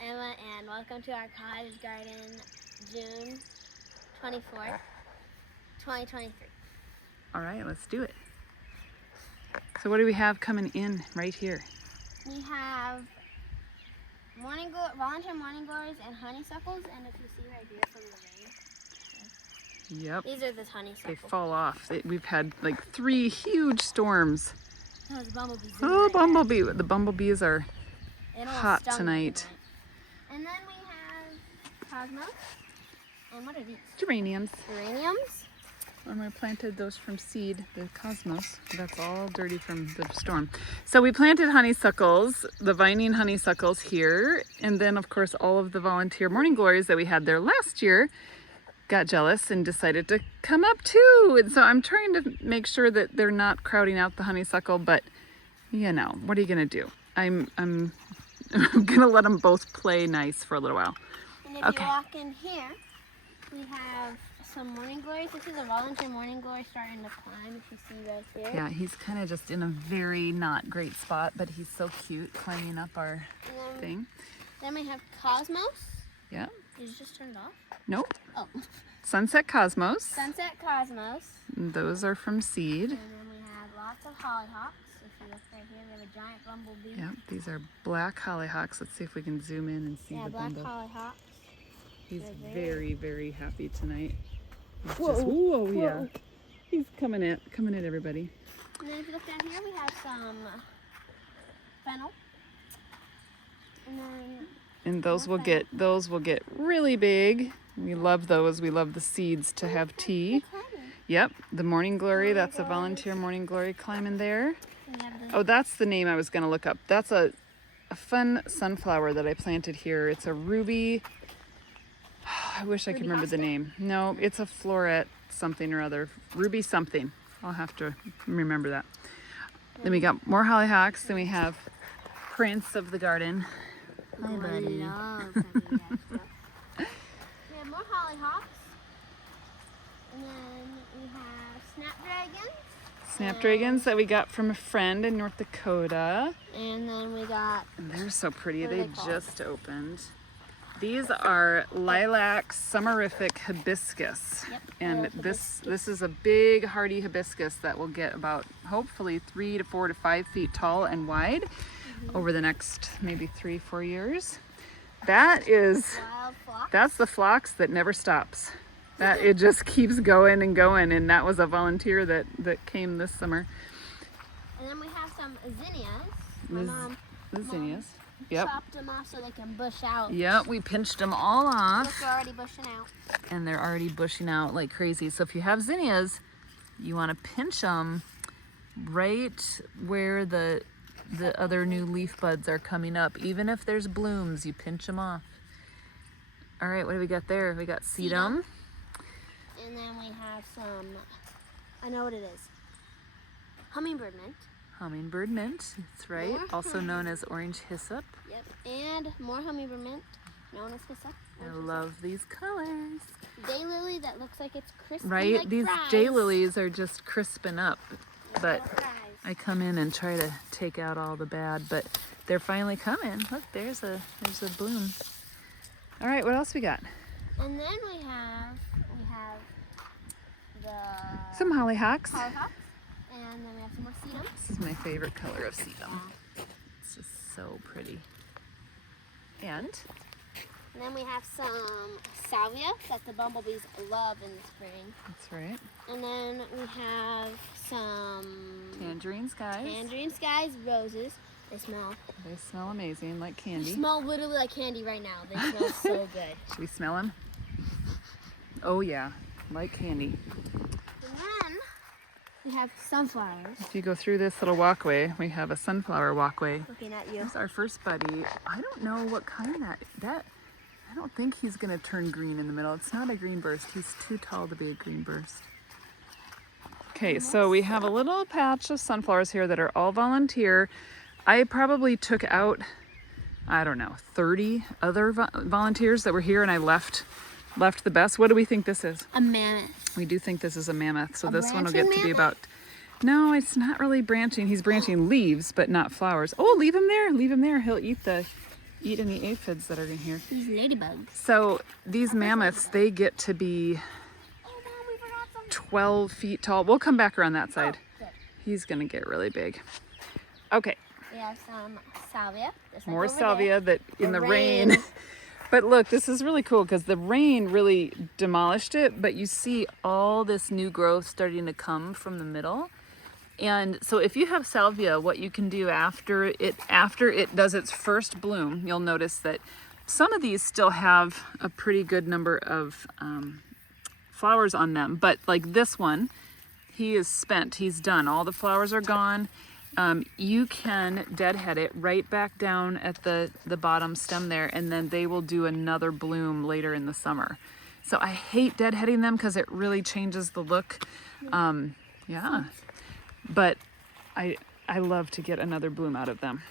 Emma, and welcome to our cottage garden, June 24th, 2023. All right, let's do it. So what do we have coming in right here? We have volunteer morning glories and honeysuckles, and if you see right here from the rain, Yep. these are the honeysuckles. They fall off. We've had like 3 huge storms. Oh, the bumblebees. Oh, bumblebee. The bumblebees are hot tonight. And then we have cosmos. And what are these? Geraniums. Geraniums. When we planted those from seed, the cosmos, that's all dirty from the storm. So we planted honeysuckles, the vining honeysuckles here, and then of course all of the volunteer morning glories that we had there last year got jealous and decided to come up too. And so I'm trying to make sure that they're not crowding out the honeysuckle, but you know, what are you gonna do? I'm gonna let them both play nice for a little while. And if you walk in here, we have some morning glories. This is a volunteer morning glory starting to climb, if you see right here. Yeah, he's kind of just in a very not great spot, but he's so cute climbing up our thing. Then we have cosmos. Yeah. Did you just turn it off? Nope. Oh. Sunset cosmos. Sunset cosmos. Those are from seed. And then we have lots of hollyhocks. If you look right here, we have a giant bumblebee. Yeah, these are black hollyhocks. Let's see if we can zoom in and see the black bumble. hollyhocks. He's very, very happy tonight. He's Whoa. Just, whoa, yeah. He's coming at everybody. And then if you look down here, we have some fennel. And those will get really big. We love those. We love the seeds to have tea. Yep, the morning glory. That's a volunteer morning glory climbing there. Oh, that's the name I was going to look up. That's a fun sunflower that I planted here. It's a ruby. I wish I could remember the name. No, it's a floret something or other. Ruby something. I'll have to remember that. Then we got more hollyhocks. Then we have Prince of the Garden. Hi, buddy. We have more hollyhocks. And then we have snapdragons. Snapdragons that we got from a friend in North Dakota. And then we got... And they're so pretty. They just opened. These are lilac summerific hibiscus. Yep, and this is a big hardy hibiscus that will get about hopefully 3 to 4 to 5 feet tall and wide over the next maybe 3-4 years. That's the phlox that never stops. That it just keeps going and going, and that was a volunteer that came this summer. And then we have some zinnias. The zinnias. Yep. Chopped them off so they can bush out. Yep, we pinched them all off. Look, they're already bushing out. And they're already bushing out like crazy. So if you have zinnias, you want to pinch them right where the other new leaf buds are coming up. Even if there's blooms, you pinch them off. All right, what do we got there? We got sedum. And then we have some, I know what it is, hummingbird mint. Hummingbird mint, that's right. Also known as orange hyssop. Yep, and more hummingbird mint, known as hyssop. I love these colors. Daylily that looks like it's crispy. Right, like these fries. daylilies are just crisping up. But Like I come in and try to take out all the bad, but they're finally coming. Look, there's a bloom. All right, what else we got? And then we have Some hollyhocks. And then we have some more sedum. This is my favorite color of sedum. It's just so pretty. And then we have some salvia that the bumblebees love in the spring. That's right. And then we have some tangerine skies. Roses. They smell amazing, like candy. They smell literally like candy right now. They smell so good. Should we smell them? Oh yeah, like candy. And then we have sunflowers. If you go through this little walkway, we have a sunflower walkway. Looking at you. That's our first buddy. I don't know what kind that I don't think he's gonna turn green in the middle. It's not a green burst. He's too tall to be a green burst. Okay, so we have a little patch of sunflowers here that are all volunteer. I probably took out, I don't know, 30 other volunteers that were here, and I left the best. What do we think this is? A mammoth. We do think this is a mammoth. So this one will get to be about, no, it's not really branching. He's branching leaves, but not flowers. Oh, leave him there. Leave him there. He'll eat the eat any aphids that are in here. These ladybugs. So these mammoths, they get to be Oh, Mom, we forgot something. 12 feet tall. We'll come back around that side. Good. He's gonna get really big. Okay, We have some salvia. just like more over salvia that in The the rain. rain. But look, this is really cool because the rain really demolished it, but you see all this new growth starting to come from the middle. And so if you have salvia, what you can do after it does its first bloom, you'll notice that some of these still have a pretty good number of flowers on them. But like this one, he is spent, he's done. All the flowers are gone. You can deadhead it right back down at the bottom stem there, and then they will do another bloom later in the summer. So I hate deadheading them because it really changes the look. Yeah, but I love to get another bloom out of them.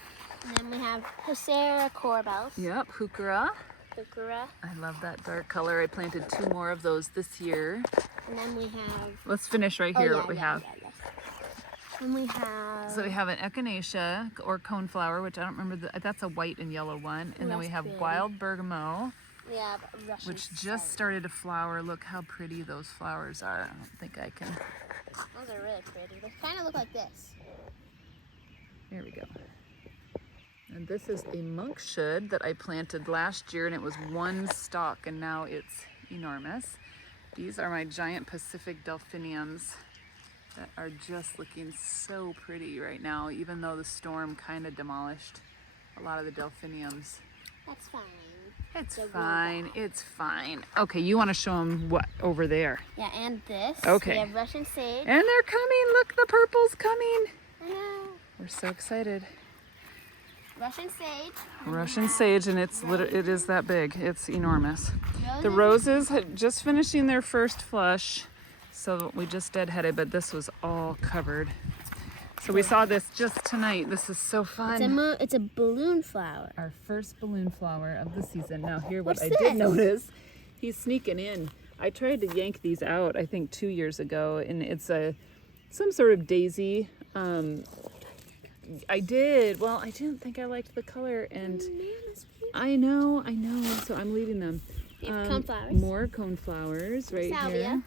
And then we have Heuchera corbels. Yep, heuchera. Heuchera. I love that dark color. I planted 2 more of those this year. And then we have... Let's finish right here what we have. And we have... So we have an echinacea or coneflower, which I don't remember, that's a white and yellow one. And then we That's have pretty. wild bergamot, We have Russian which just started to flower. Look how pretty those flowers are. I don't think I can. Those are really pretty. They kind of look like this. Here we go. And this is a monkshood that I planted last year, and it was 1 stalk, and now it's enormous. These are my giant Pacific delphiniums that are just looking so pretty right now, even though the storm kind of demolished a lot of the delphiniums. That's fine. It's They'll grow fine, back. it's fine. Okay, you want to show them what over there? Yeah, and this. Okay. We have Russian sage. And they're coming, look, the purple's coming. I know. We're so excited. Russian sage. Russian sage, and it is that big. It's enormous. The Roses. roses had just finishing their first flush, so we just deadheaded, but this was all covered. So we saw this just tonight. This is so fun. It's a balloon flower. Our first balloon flower of the season. Now here, what What's I this? did notice, he's sneaking in. I tried to yank these out, I think 2 years ago, and it's some sort of daisy. I did. Well, I didn't think I liked the color, and I know. So I'm leaving them. We have coneflowers. More coneflowers right Salvia. here.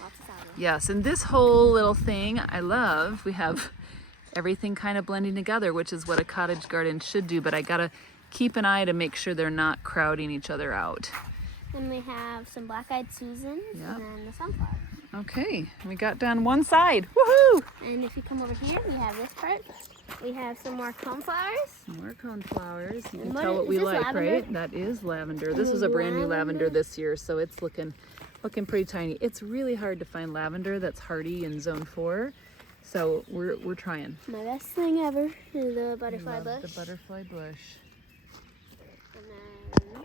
Lots of salvia. Yes, and this whole little thing I love. We have everything kind of blending together, which is what a cottage garden should do, but I gotta keep an eye to make sure they're not crowding each other out. Then we have some black-eyed Susans Yep. and then the sunflower. Okay, we got down one side. Woohoo! And if you come over here, we have this part. We have some more coneflowers. More coneflowers. You And can what tell is- what we is this like, lavender? right? That is lavender. This And is a brand new lavender lavender. this year, so it's looking pretty tiny. It's really hard to find lavender that's hardy in zone 4, so we're trying. My best thing ever is the butterfly Love bush. the butterfly bush. And then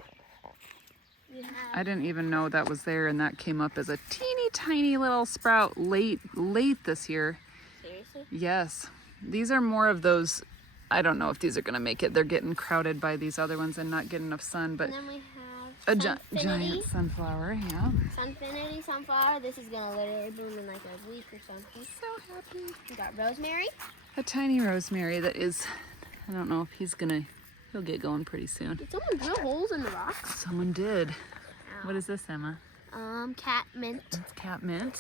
we have I didn't even know that was there, and that came up as a teeny tiny little sprout late this year. seriously. Yes, these are more of those. I don't know if these are gonna make it. They're getting crowded by these other ones and not getting enough sun, but And then we have a Sunfinity. giant sunflower, yeah. Sunfinity sunflower. This is gonna literally bloom in like a week or something. So happy. We got rosemary. A tiny rosemary that is, I don't know if he'll get going pretty soon. Did someone drill holes in the rocks? Someone did. What is this, Emma? Cat mint. It's catmint.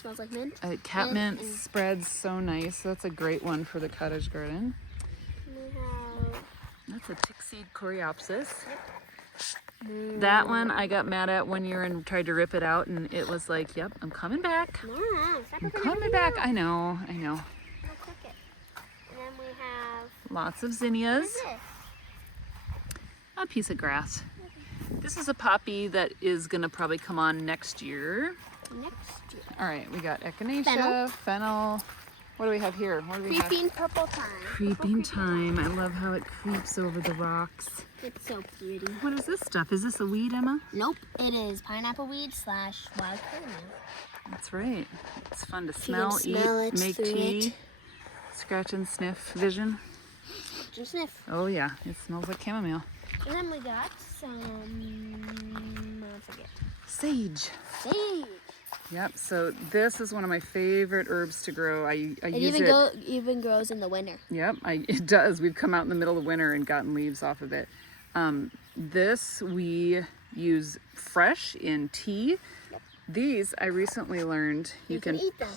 Smells like mint. Catmint And- spreads so nice. That's a great one for the cottage garden. We have That's a tick-seed coreopsis. That one I got mad at one year and tried to rip it out, and it was like, yep, I'm coming back. I'm coming back. I know. We'll cook it. And then we have Lots of what zinnias. is this? A piece of grass. This is a poppy that is gonna probably come on next year. Next year. All right, we got echinacea, fennel. What do we have here? What do we have? Creeping purple thyme. Creeping thyme. I love how it creeps over the rocks. It's so pretty. What is this stuff? Is this a weed, Emma? Nope, it is pineapple weed / wild perennial. That's right. It's fun to You smell, can smell eat, it make through tea, it. scratch and sniff vision. Just sniff. Oh yeah, it smells like chamomile. And then we got some, I forget, Sage. sage. Yep. So this is one of my favorite herbs to grow. I It use even it. even grows in the winter. Yep, it does. We've come out in the middle of winter and gotten leaves off of it. This we use fresh in tea. Yep. These I recently learned you can eat them.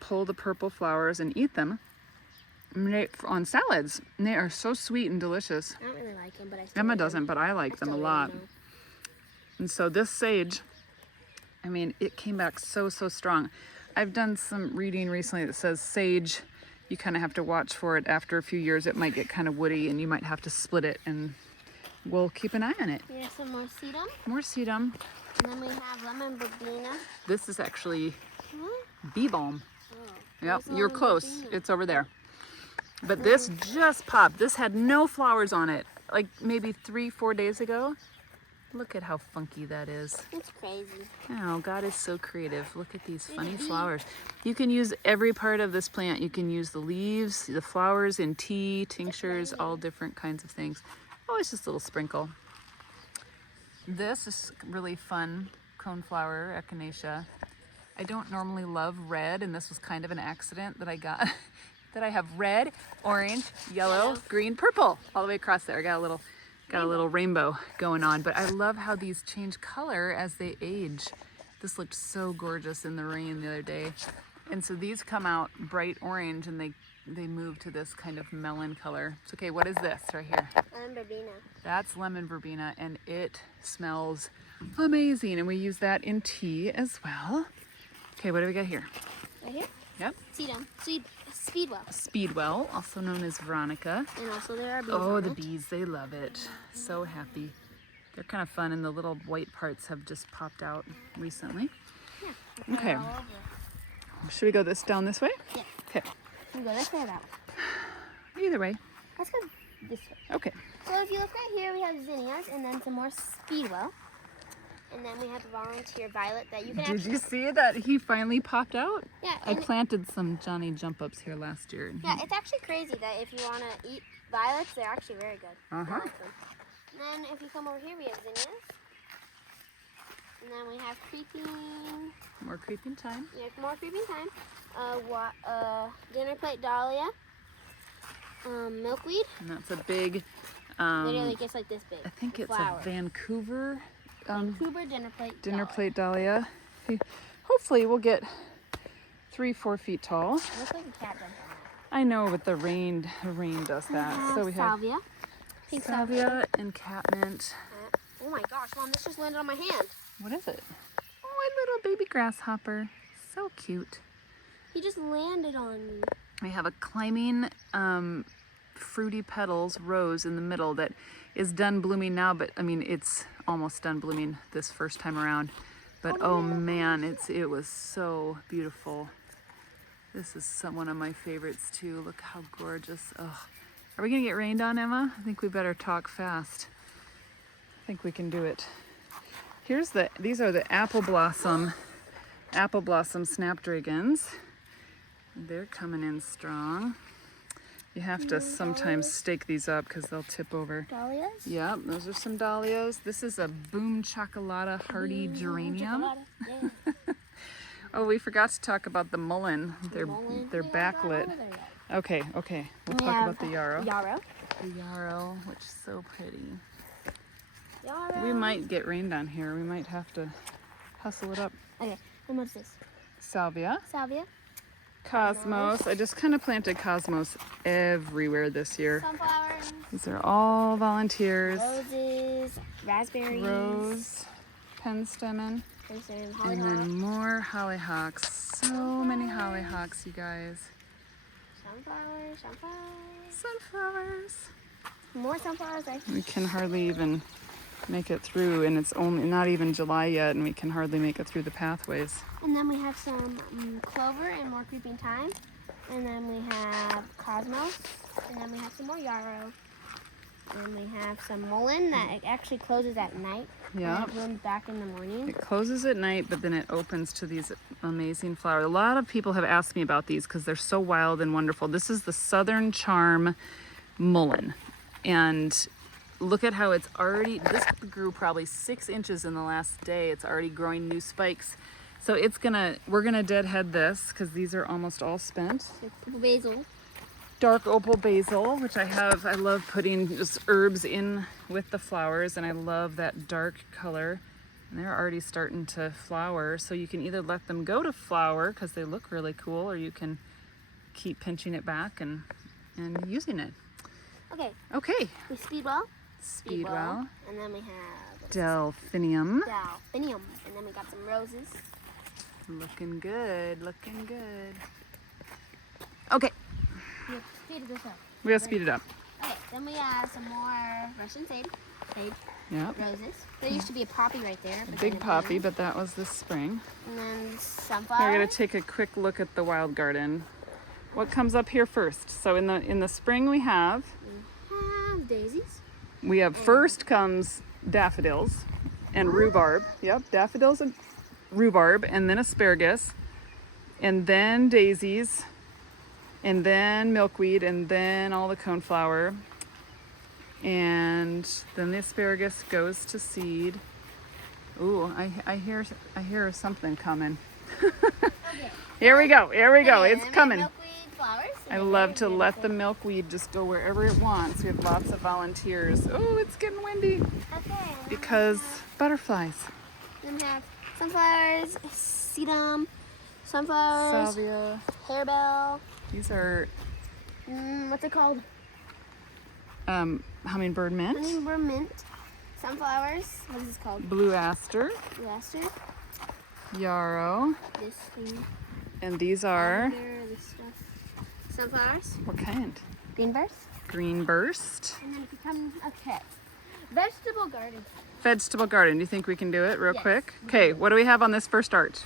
pull the purple flowers and eat them on salads. And they are so sweet and delicious. I don't really like them, but I still Emma eat them. doesn't, but I like them a Still lot. really know. And so this sage, I mean, it came back so strong. I've done some reading recently that says sage, you kind of have to watch for it. After a few years, it might get kind of woody and you might have to split it, and we'll keep an eye on it. We have some more sedum. More sedum. And then we have lemon verbena. This is actually What? bee balm. Oh. Yep, Where's you're lemon close. verbena? It's over there. But this just popped. This had no flowers on it, like maybe 3-4 days ago. Look at how funky that is. It's crazy. Oh, God is so creative. Look at these funny flowers. You can use every part of this plant. You can use the leaves, the flowers in tea, tinctures, all different kinds of things. Oh, it's just a little sprinkle. This is really fun, coneflower, echinacea. I don't normally love red, and this was kind of an accident that I got. That I have red, orange, yellow, green, purple, all the way across there. I got a little rainbow going on, but I love how these change color as they age. This looked so gorgeous in the rain the other day. And so these come out bright orange and they move to this kind of melon color. So, okay, what is this right here? Lemon verbena. That's lemon verbena, and it smells amazing. And we use that in tea as well. Okay, what do we got here? Right here? Yep. Sedum. Speedwell. Speedwell, also known as Veronica. And also there are bees Oh, on the it. bees, they love it. So happy. They're kind of fun, and the little white parts have just popped out recently. Yeah. Okay. All over. Should we go down this way? Yeah. Okay. We go this way or that way? Either way. Let's go this way. Okay. So if you look right here, we have zinnias and then some more speedwell. And then we have a volunteer violet that you can Did you see that he finally popped out? Yeah, I and planted some Johnny jump ups here last year. And yeah, it's actually crazy that if you want to eat violets, they're actually very good. I Uh-huh. like them. And then if you come over here, we have zinnias. And then we have creeping. More creeping time. We have more creeping time. Dinner plate dahlia. Milkweed. And that's a big, Literally gets like this big. I think it's flower. a Vancouver Vancouver dinner plate. dinner dahlia. plate dahlia. Hopefully we'll get 3-4 feet tall. It looks like a cat jumped on it. I know, but the rain does that. So we have salvia. Pink salvia and catmint. Oh my gosh, Mom, this just landed on my hand. What is it? Oh, a little baby grasshopper. So cute. He just landed on me. We have a climbing fruity petals rose in the middle that is done blooming now, but I mean it's almost done blooming this first time around. But oh man, it was so beautiful. This is one of my favorites too. Look how gorgeous. Oh, are we gonna get rained on, Emma? I think we better talk fast. I think we can do it. These are the apple blossom snapdragons. They're coming in strong. You have to sometimes stake these up because they'll tip over. Dahlias? Yep, those are some dahlias. This is a Boom Chocolata hardy geranium. Yeah. Oh, we forgot to talk about the mullein. They're Mullein. they're We haven't gone backlit. over there yet. Okay. We'll We talk have about the yarrow. Yarrow. The yarrow, which is so pretty. Yarrow. We might get rained on here. We might have to hustle it up. Okay, and what's this? Salvia. Salvia. Cosmos. I just kind of planted cosmos everywhere this year. Sunflowers. These are all volunteers. Roses. Raspberries. Rose, penstemon, And some and hollyhock. then more hollyhocks. So many hollyhocks, you guys. Sunflowers. Sunflowers. Sunflowers. More sunflowers. Right? We can hardly even make it through, and it's only not even July yet, and we can hardly make it through the pathways. And then we have some clover and more creeping thyme. And then we have cosmos. And then we have some more yarrow. And we have some mullein that it actually closes at night. Yeah. And it blooms back in the morning. It closes at night, but then it opens to these amazing flowers. A lot of people have asked me about these because they're so wild and wonderful. This is the Southern Charm mullein. And look at how it's already, this grew probably 6 inches in the last day. It's already growing new spikes. So we're gonna deadhead this because these are almost all spent. Basil. Dark opal basil, which I love putting just herbs in with the flowers, and I love that dark color. And they're already starting to flower, so you can either let them go to flower because they look really cool, or you can keep pinching it back and using it. Okay. We speedwell. Speedwell. And then we have Delphinium. delphinium. And then we got some roses. Looking good, looking good. Okay, We have to speed this up. we gotta speed it up. Okay, then we have some more Russian sage. Yep. Roses. There used to be a poppy right there. But Big then it poppy, didn't. but that was this spring. And then Now we're sunflower. gonna take a quick look at the wild garden. What comes up here first? So in the spring we have Daisies. first comes daffodils and rhubarb. Yep, daffodils and rhubarb, and then asparagus, and then daisies, and then milkweed, and then all the coneflower, and then the asparagus goes to seed. Ooh, I hear something coming. Okay. Here we go. And It's then we have coming. milkweed flowers. I love to let the milkweed just go wherever it wants. We have lots of volunteers. Oh, it's getting windy Okay. because butterflies. Then we have sunflowers, sedum, sunflowers, Salvia. harebell. These are What's it called? hummingbird mint, Hummingbird mint. Sunflowers. What is this called? blue aster, Aster. yarrow, This thing. and these are Here, this stuff. Sunflowers. what kind? Green burst. Green burst. And then it becomes okay. Vegetable garden. Vegetable garden. Do you think we can do it real Yes. quick? Okay, what do we have on this first art?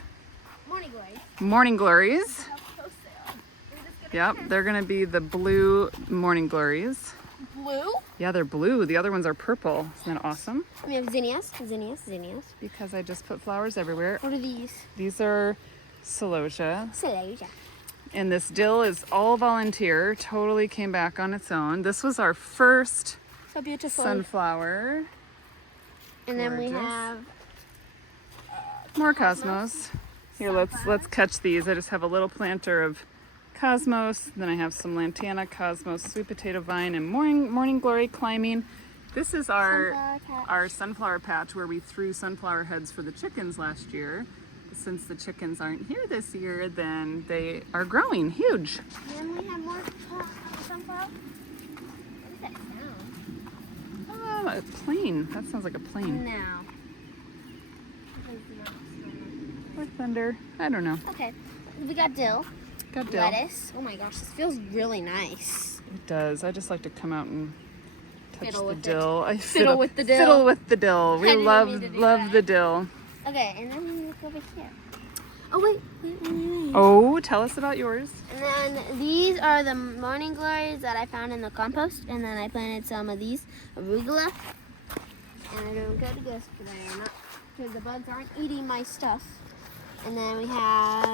Morning glory. Morning glories. How close they are. We're just gonna Yep, they're gonna be the blue morning glories. blue. Yeah, they're blue. The other ones are purple. Isn't that awesome? We have zinnias. Zinnias. Because I just put flowers everywhere. What are these? These are celosia. Celosia. And this dill is all volunteer. Totally came back on its own. This was our first So beautiful. sunflower. And then we Gorgeous. have More cosmos. Here, let's catch these. I just have a little planter of cosmos. Then I have some lantana, cosmos, sweet potato vine, and morning glory climbing. This is our sunflower patch where we threw sunflower heads for the chickens last year. Since the chickens aren't here this year, then they are growing huge. And then we have more sunflower. What is that sound? Oh, a plane. That sounds like a plane. No. Or thunder. I don't know. Okay. We got dill. Got dill. Lettuce. Oh my gosh, this feels really nice. It does. I just like to come out and touch Fiddle the with it. dill. I Fiddle with the dill. Fiddle with the dill. We didn't love mean to do love that. the dill. Okay, and then we look over here. Oh wait. Oh, tell us about yours. And then these are the morning glories that I found in the compost, and then I planted some of these arugula. And they're doing good because the bugs aren't eating my stuff. And then we have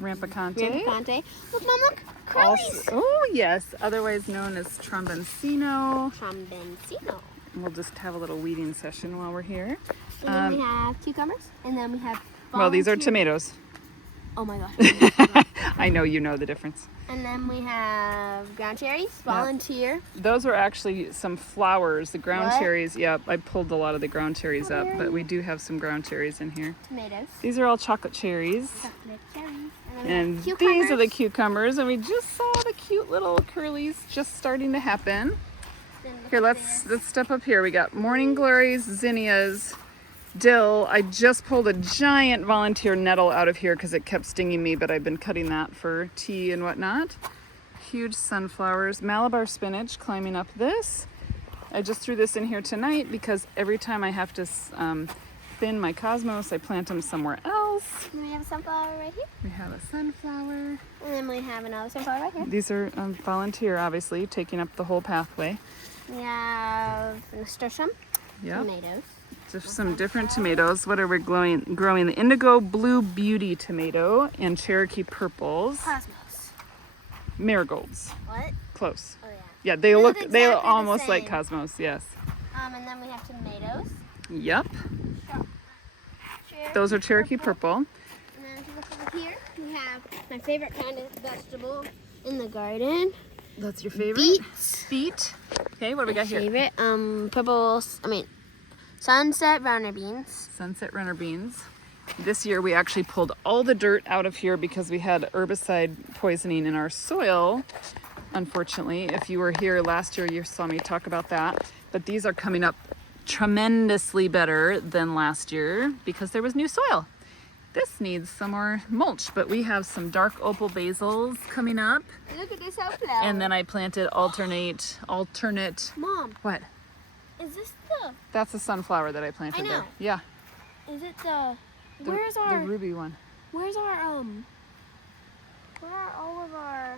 Rampicante. Look, Mom, look, curlies. Oh yes, otherwise known as tromboncino. Tromboncino. And we'll just have a little weeding session while we're here. And then we have cucumbers, and then we have. Well, these are volunteer- tomatoes. Oh my gosh. I know you know the difference. And then we have ground cherries, volunteer. Those were actually some flowers. The ground What? cherries, yep, I pulled a lot of the ground cherries up, very but we do have some ground cherries in here. Tomatoes. These are all chocolate cherries. Chocolate cherries. And then we And have these are the cucumbers. cucumbers, and we just saw the cute little curlies just starting to happen. Then look Here, at let's this. step up here. We got morning glories, zinnias, dill. I just pulled a giant volunteer nettle out of here because it kept stinging me, but I've been cutting that for tea and whatnot. Huge sunflowers, Malabar spinach climbing up this. I just threw this in here tonight because every time I have to thin my cosmos, I plant them somewhere else. And we have a sunflower right here. We have a sunflower. And then we have another sunflower right here. These are volunteer, obviously, taking up the whole pathway. We have nasturtium, Yep. tomatoes. Just some different tomatoes. What are we growing? The indigo blue beauty tomato and Cherokee purples. Cosmos. Marigolds. What? Close. Oh yeah. Yeah, they They look look they exactly the almost like same. cosmos. Yes. And then we have tomatoes. Yep. Those are Cherokee purple. And then if you look over here, we have my favorite kind of vegetable in the garden. That's your favorite? Beets. Beet. Okay, what do we got here? Favorite, sunset runner beans. Sunset runner beans. This year we actually pulled all the dirt out of here because we had herbicide poisoning in our soil. Unfortunately, if you were here last year, you saw me talk about that. But these are coming up tremendously better than last year because there was new soil. This needs some more mulch, but we have some dark opal basils coming up. Look at this sunflower. And then I planted alternate. Mom, What? is this the? That's the sunflower that I planted I know. there. Yeah. Is it the? The, Where's the our? ruby one? Where's our Where are all of our?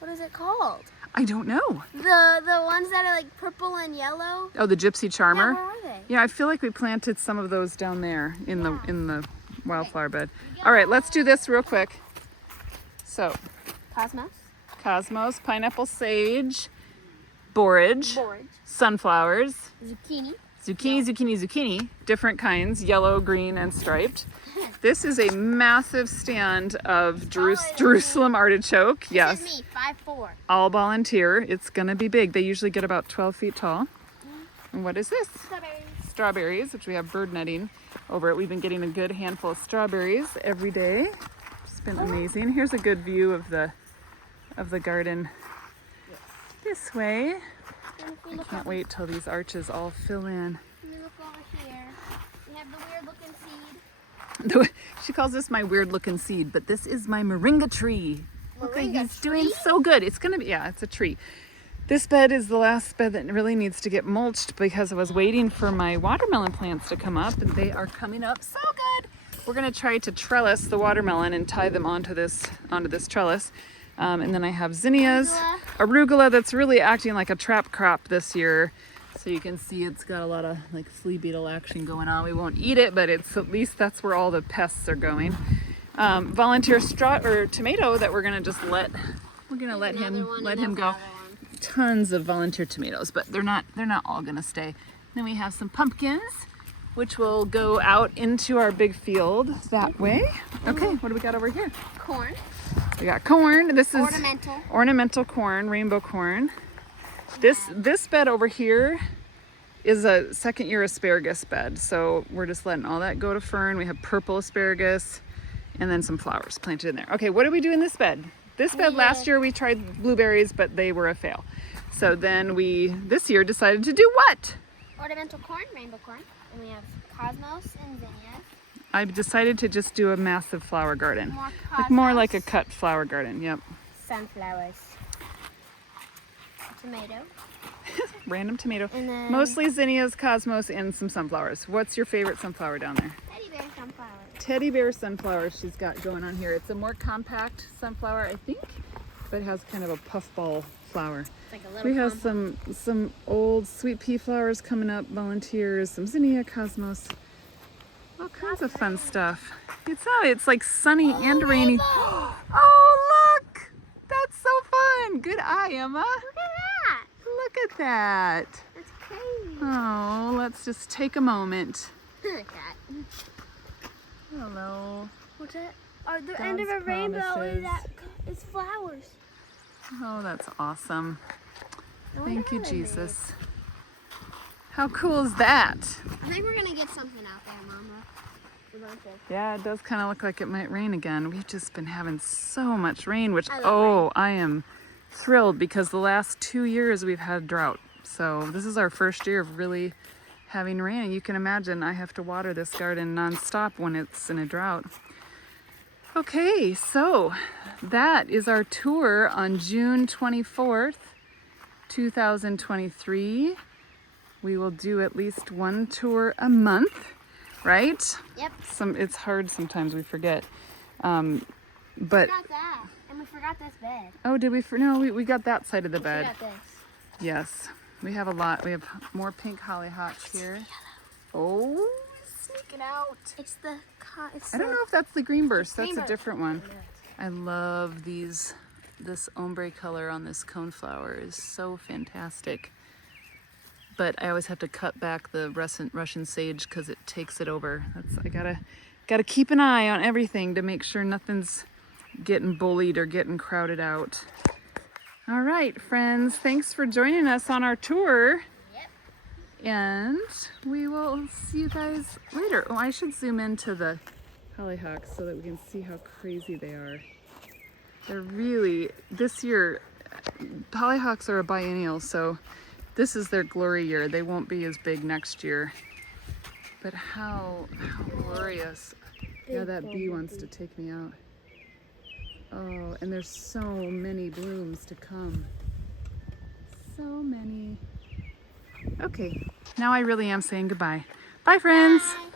What is it called? I don't know. The ones that are like purple and yellow. Oh, the gypsy charmer. Yeah, where are they? Yeah, I feel like we planted some of those down there in Yeah. the wildflower bed. All right, let's do this real quick. So, cosmos, pineapple sage, borage, sunflowers, zucchini, different kinds, yellow, green, and striped. This is a massive stand of Jerusalem artichoke. Yes. This is me, 5'4". All volunteer. It's gonna be big. They usually get about 12 feet tall. And what is this? Strawberries, which we have bird netting over it. We've been getting a good handful of strawberries every day. It's been amazing. Here's a good view of the garden this way. I can't wait till these arches all fill in. Look over here. We have the weird looking seed. She calls this my weird looking seed, but this is my moringa tree. Okay, Moringa he's doing tree? so good. It's gonna be, yeah, it's a tree. This bed is the last bed that really needs to get mulched because I was waiting for my watermelon plants to come up, and they are coming up so good. We're gonna try to trellis the watermelon and tie them onto this trellis. And then I have zinnias, arugula that's really acting like a trap crop this year. So you can see it's got a lot of like flea beetle action going on. We won't eat it, but it's at least that's where all the pests are going. Volunteer tomato that we're gonna just let him go. Tons of volunteer tomatoes, but they're not all gonna stay. Then we have some pumpkins, which will go out into our big field that way. Okay, what do we got over here? Corn. We got corn. This is Ornamental corn, rainbow corn. This bed over here is a second year asparagus bed. So we're just letting all that go to fern. We have purple asparagus and then some flowers planted in there. Okay, what do we do in this bed? This bed last year we tried blueberries, but they were a fail. So then we this year decided to do what? Ornamental corn, rainbow corn. And we have cosmos and zinnias. I decided to just do a massive flower garden. More like a cut flower garden. Yep. Sunflowers. Tomato. Random tomato. And then Mostly zinnias, cosmos, and some sunflowers. What's your favorite sunflower down there? teddy bear sunflowers. Teddy bear sunflower she's got going on here. It's a more compact sunflower, I think, but it has kind of a puffball flower. It's like a little We have some old sweet pea flowers coming up, volunteers, some zinnia, cosmos, all kinds of fun stuff. It's like sunny and rainy. Oh, look! That's so fun. Good eye, Emma. Look at that. Look at that. That's crazy. Oh, let's just take a moment. Look at that. Hello. What's that? The end of a God's rainbow promises. is flowers. Oh, that's awesome. I wonder Thank you, how they made it. Jesus. How cool is that? I think we're gonna get something out there, Mama. Yeah, it does kind of look like it might rain again. We've just been having so much rain, which, I love I am thrilled because the last 2 years we've had drought. So this is our first year of really having rain. And you can imagine I have to water this garden nonstop when it's in a drought. Okay, so that is our tour on June 24th, 2023. We will do at least one tour a month, right? Yep. It's hard sometimes, we forget. But We forgot that, and we forgot this bed. oh, did we? No, we got that side of the We bed. forgot this. Yes, we have a lot. We have more pink hollyhocks here. Oh, it's sneaking out. It's the. I don't know if that's the green burst. That's a Greenburst. different one. I love this ombre color on this coneflower is so fantastic. but I always have to cut back the Russian sage because it takes it over. I gotta keep an eye on everything to make sure nothing's getting bullied or getting crowded out. All right, friends, thanks for joining us on our tour. Yep. And we will see you guys later. Oh, I should zoom into the hollyhocks so that we can see how crazy they are. They're really, this year, hollyhocks are a biennial, so this is their glory year. They won't be as big next year. But how glorious. Yeah, that bee wants to take me out. Oh, and there's so many blooms to come. So many. Okay, now I really am saying goodbye. Bye, friends. Bye.